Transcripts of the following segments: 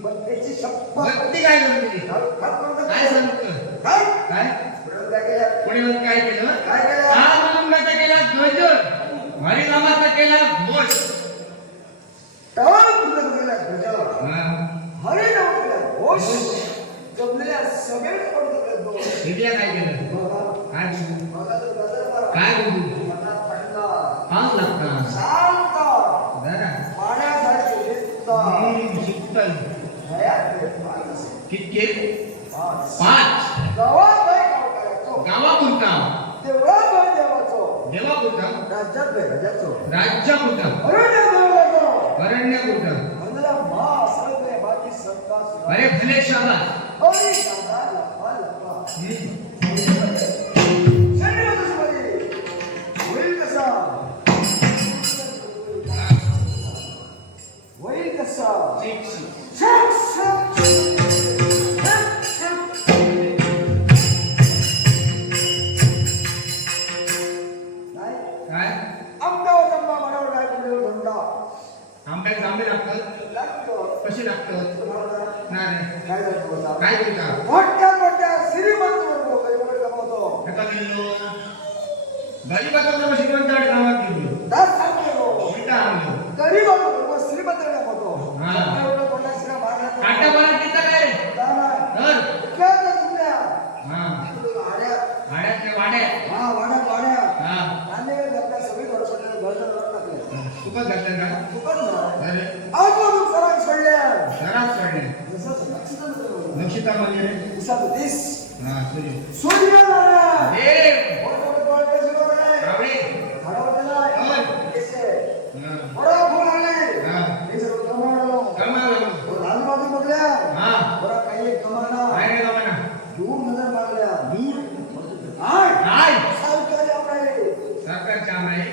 पण त्याची शपथ भक्ती काय म्हणते काय सांगतो काय काय केलं कोणी काय केलं काय केलं नामनामाचा केला ध्वज हरिनामाचा केला घोष तवा तुझं केला ध्वज हरी नाम केला घोष जमलेल्या सगळेच पडत दोष इडिया काय केलं काय काय बोलू पाच लागतात शांत पाण्यासारखे शीतल कितके पाच गावापुरता देवापुरता राज्यापुरता अरण्यापुरता अरे भले शाबास होईल कसा आंब्यात जांभे लागतात कशी लागतात नाही काय बोलता मोठ्या मोठ्या श्रीमंत कमवतो गरीबाचा श्रीमंताकडे गावात गेलो गरीब श्रीमंत कमवतो काटा मला तिथं काय रे तुका घातलं ना सरांग सोडल्या शराब सोडले नक्षिता म्हणजे सूर्य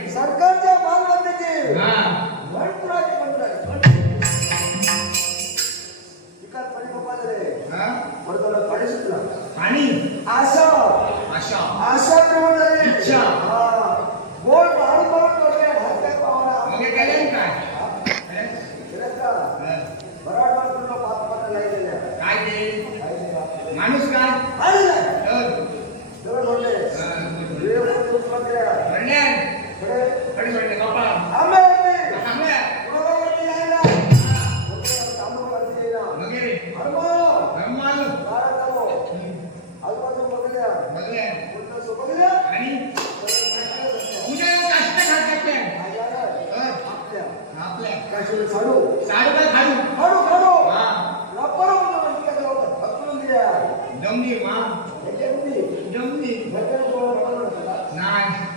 सरकारच्या मालमत्तेचे आणि आशा आशा आशा इच्छा बोल बाहेर हात काय पावला मग केलं काय काय ते माणूस काय जमली मा जमली नाही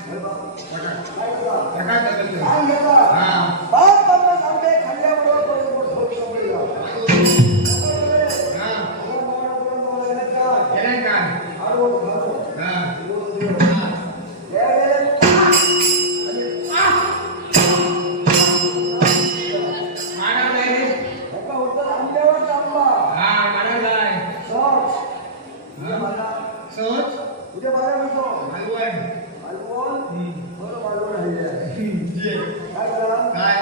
उद्या बारा म्हणतो काय करा काय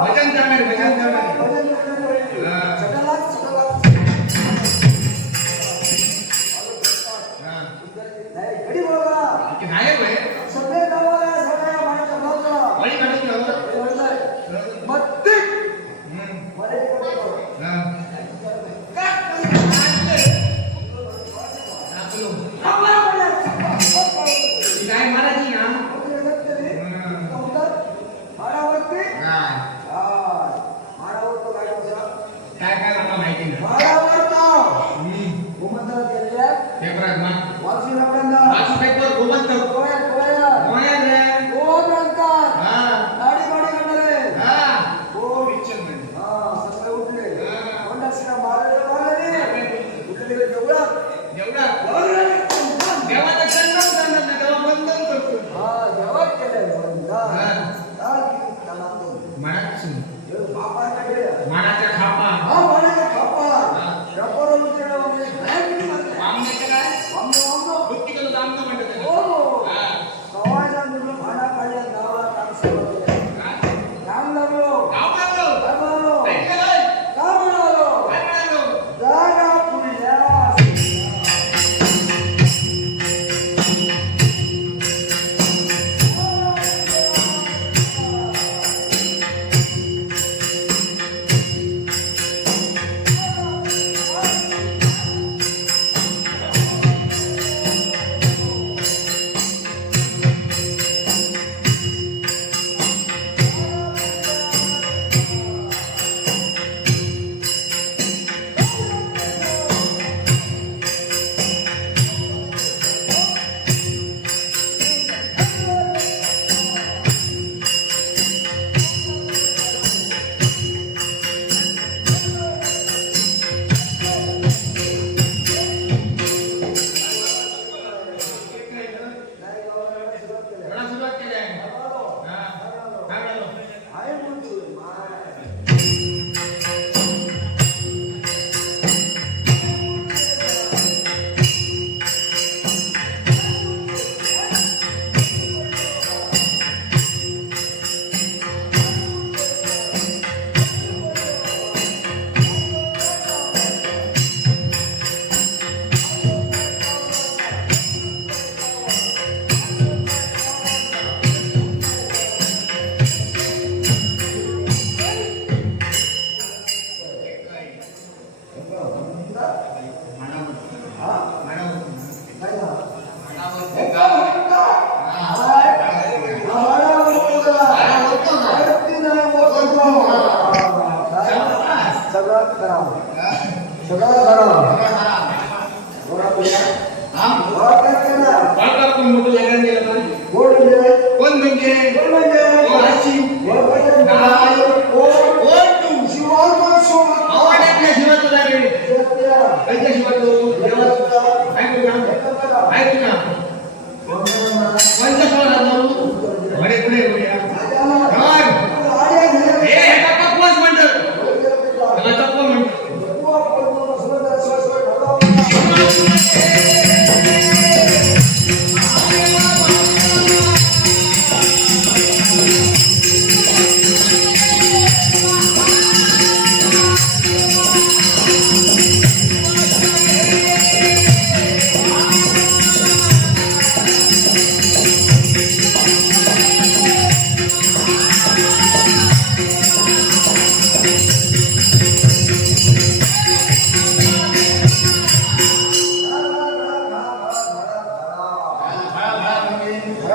भजन जाणार भजन जाणार मानाच्या खापा हा? नाही ना. मानावरती एका गाव. म्हणता. हा. हाय. आम्हाला बोलतो का? बोलतो का? वरती नाही बोलतो. शाबास. सगळं करा. सगळं करा. हा. बोला बोला. हा? काय करणार? बाळका कोण मोठं लग्न गेलं पाहिजे. कोण म्हणजे? कोण म्हणजे कोण म्हणजे? कोणाची? कोण म्हणजे? काय? कोण? कोण तू? शिवाय कोण शिवाय? आवडल्या शिवाय तुला रे. सत्या. कैच्या शिवाय तू? देवाचा. ऐकू का? एकच करा. ऐकू का? कोणत्या शिवाय जातो? पुढे पुढे पुढे. काय? हे टाका कोण म्हणतं? त्याला चप्पल म्हणतं.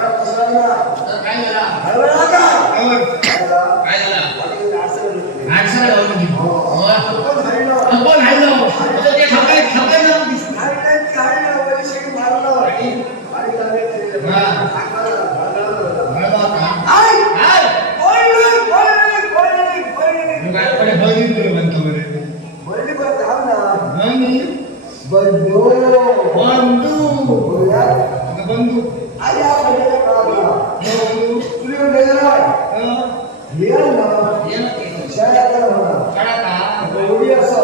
काय झाला? काय झाला? आठशे लावून घे. कोण हायलो? आता ते खपाय लावून दिसतं. बरोबर का? हाय. तू काय कडे बघितलं तुला म्हणतो बरे. बंधू. बंधू. ये ना ते. कडा का? एका वडी असं.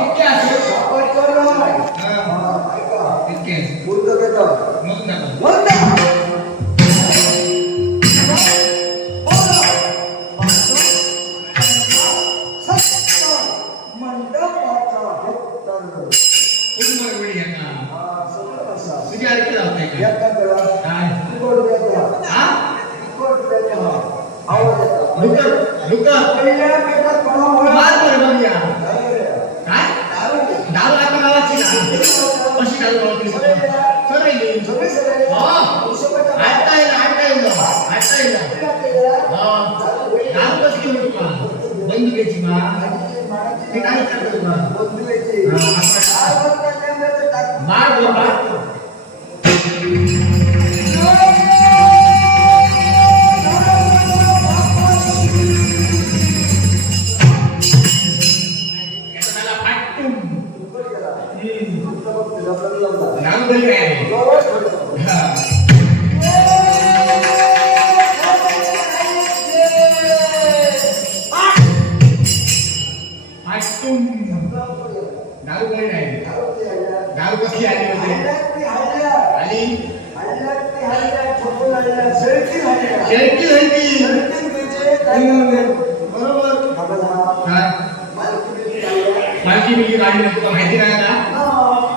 इतके असं. इतके. मग नका. कोण मग वडी आहे का? तुझी ऐकलं होतं का? काय? हा? लुकर. मार बरं बघूया. काय? दारू आता गावाची ना. कशी दारू गावाची? सरळी. हो. ऐकता येईल. हो. दारू कसली होती का? बंदुकीची का? ते काय करतो का? मार बोल मार. त्याला फाटून. नाव बोल काय? हा. फाटून. दारू कोणी नाही. दारू कसली आली होती? आली. शेळकी होती. बरोबर. काय? पालखी बिलकी काढली तुला माहिती नाही का?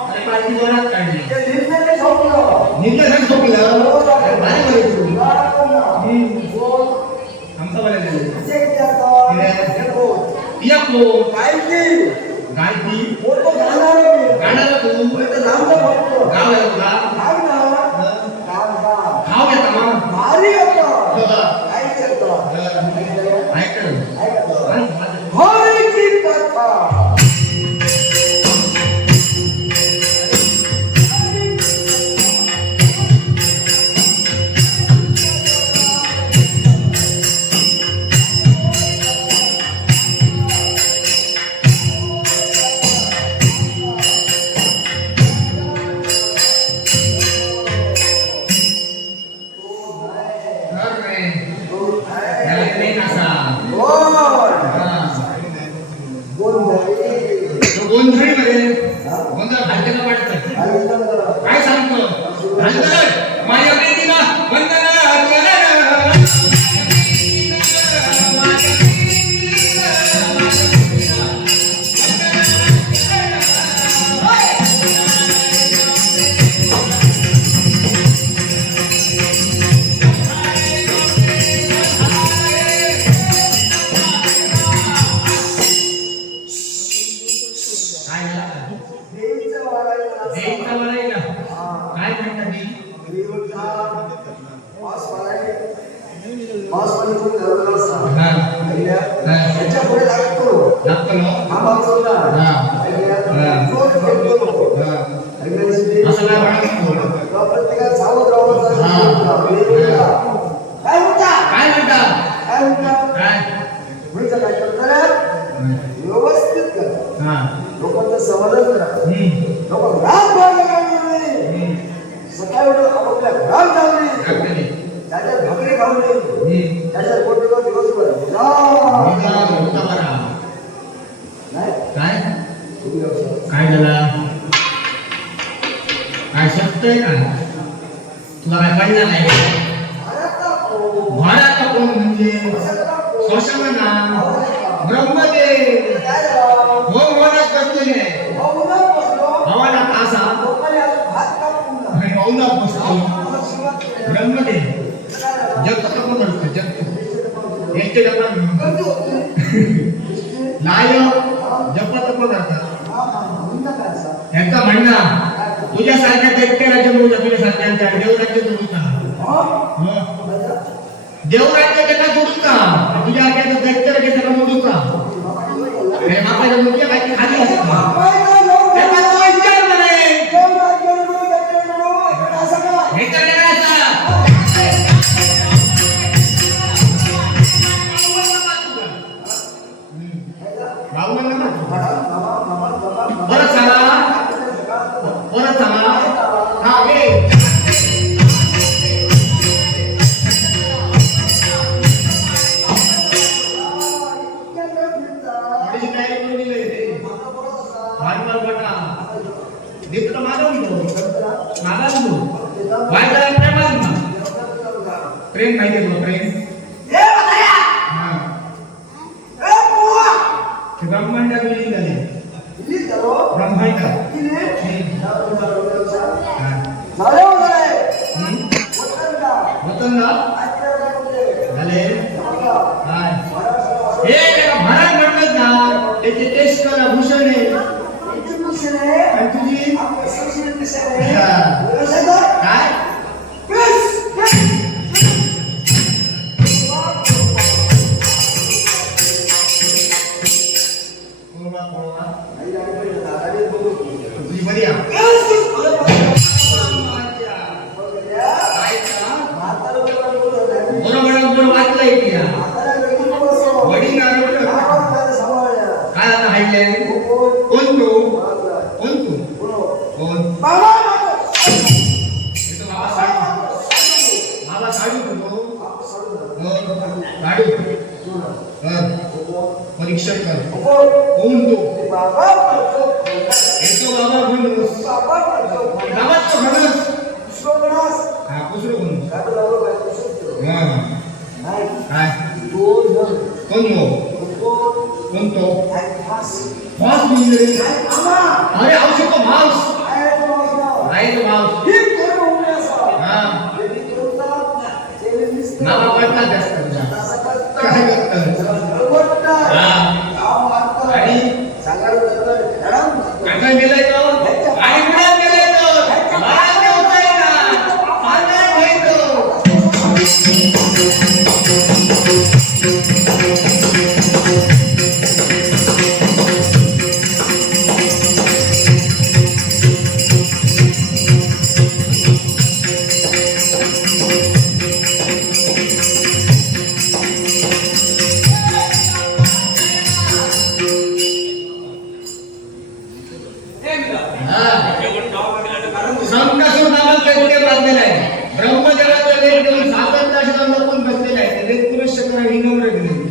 अरे पालखी जोरात काढली. निर्णय झोपलं. भारी बरं तू. आमचा बरं झालं. या कोण? गायकी. गाणार तू. गाव आहे तुला. गाव येतं मग. ऐकलं. गोंधळीमध्ये गोंधळ भांड्याला वाटतं. काय सांगतो? माझ्या प्रीतीला वंदना. हे इथं बरं आहे का? काय म्हणतात ती? हा. त्याच्या पुढे लागतो लागतं ना? हा बाजूला हा. हा. असं काय म्हणतात? प्रत्येकात सावध राहावं काय म्हणता काय म्हणतात? काय म्हणता काय? म्हणजे काय करतात व्यवस्थित करा हा. लोकांचं समाधान करा लोक राम हम्म. सकाळी उठून आपापल्या घरात जाऊ नये लागतं. त्याच्यात भाकरी खाऊ नये त्याच्यात पोटभर दिवसभर नाही काय तुम्ही व्यवस्था. काय झालं? काय शक्त आहे का? तुला काय कळलं नाही? भारत कोण म्हणजे स्वशमना ब्रह्मदेव काय झालं? हो मौनात बसलेले आहे. मौनात बसलो. हवाला तासा लोकांनी अजून भात कापून दिला. आणि मौनात बसतो मग सुरुवात केली. ब्रह्मदेव काय झालं? जगत कोण असतं जगत यांचे जपान गर्दी होती. नायक जपत कोण असतात म्हणणं काय असं? यांचा म्हणणं तुझ्यासारख्या दैत्याला जमवून तुझ्यासारख्यांच्या देवराज्य जोडूचा देवराज्य त्याला जोडूचा तुझ्या दैत्याला त्याला मोडूचा हे बापाच्या मुख्य काही खाली असतं त्याचा तो विचार म्हणे हे करणे काय परत सांगा परत सांगा हा हे थोडीशी तयारी करून दिली रे भांडवल बटा देत मागवलो मागवलो वायदा प्रेम प्रेम माहिती आहे तुला प्रेम हा ते ब्रह्मांड गेली झाले ब्रह्मांड वतन झाले हाय हे त्याला महाराज म्हणतात ना त्याचे टेस्ट करा भूषण आहे आणि तुझी काय तुझी बरी आहे बरोबर वाचलंय की वडील काय आता हायले कोण तू कोण तू कोण बाबा साडू करतो गाडी परीक्षण कर कोण तू येतो बाबा म्हणूस बाबाच म्हणूस हा कुसरू म्हणूस काय कोण कोण तो मांस म्हणजे अरे औषध मांस आहे तो मांस हा नावा पडला जास्त काय करतात आणि काय गेलाय तो आणि पुढे गेलाय तो महाराज देवताय ना पाण्यात घेतो संकटासूर नामक दैत्य बांधलेलं आहे ब्रह्मदेवाचं लेख देऊन सातत्य अशा लपून बसलेलं आहे ते लेख पुरुष चक्र ही नम्र गेले